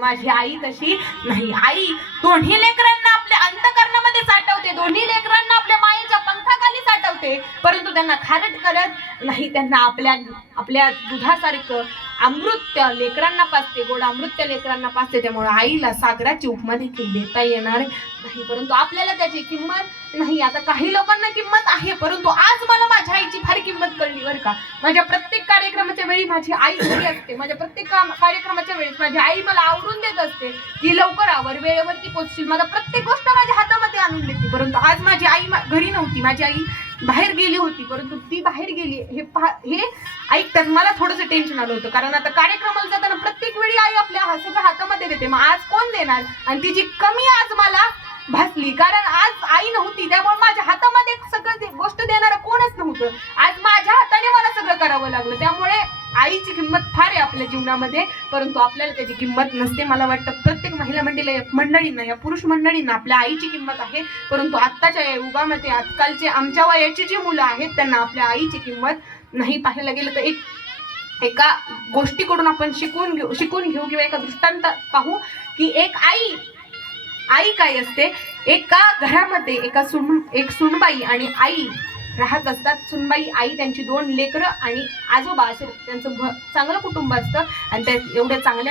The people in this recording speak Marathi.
माझी आई तशी नाही. आई दोन्ही लेकरांना आपल्या अंतःकरणामध्ये साठवते, दोन्ही लेकरांना आपल्या मायेच्या पंखाखाली साठवते, परंतु त्यांना खारट करत नाही. त्यांना आपल्या दुधासारखं अमृत लेकरांना पाजते, गोड अमृत लेकरांना पाजते. त्यामुळे आईला सागराची उपमा देखील देता येणार नाही, परंतु आपल्याला त्याची किंमत नाही. आता काही लोकांना किंमत आहे, परंतु आज मला माझ्या आईची फार किंमत कळली बरं का. माझ्या प्रत्येक कार्यक्रमाच्या वेळी माझी आई घरी असते, माझ्या प्रत्येक कार्यक्रमाच्या वेळेस माझी आई मला आवरून देत असते की लवकर आवर, वेळेवरती पोहोचशील, मला प्रत्येक गोष्ट माझ्या हातामध्ये आणून देते. परंतु आज माझी आई घरी नव्हती, माझी आई बाहेर गेली होती, परंतु ती बाहेर गेली हे ऐकताच मला थोडंसं टेन्शन आलं होतं. कारण आता कार्यक्रमाला जाताना प्रत्येक वेळी आई आपल्या सगळं हातामध्ये देते, मग आज कोण देणार. आणि तिची कमी आज मला भासली, कारण आज आई नव्हती, त्यामुळे माझ्या हातामध्ये सगळं गोष्ट देणारं कोणच नव्हतं. आज माझ्या हाताने मला सगळं करावं लागलं. त्यामुळे आईची किंमत फार आहे आपल्या जीवनामध्ये, परंतु आपल्याला त्याची किंमत नसते. मला वाटतं प्रत्येक महिला मंडळींना, या पुरुष मंडळींना आपल्या आईची किंमत आहे, परंतु आत्ताच्या या युगामध्ये आजकालचे आमच्या वयाची जी मुलं आहेत त्यांना आपल्या आईची किंमत नाही. पाहायला गेलं तर एका गोष्टीकडून आपण शिकून घेऊ किंवा एका दृष्टांत पाहू की एक आई काय असते. एका घरामध्ये एक सुनबाई आणि आई राहत असतात. सुनबाई, आई, त्यांची 2 लेकरं आणि आजोबा असे त्यांचं चांगलं कुटुंब असतं. आणि त्या एवढ्या चांगल्या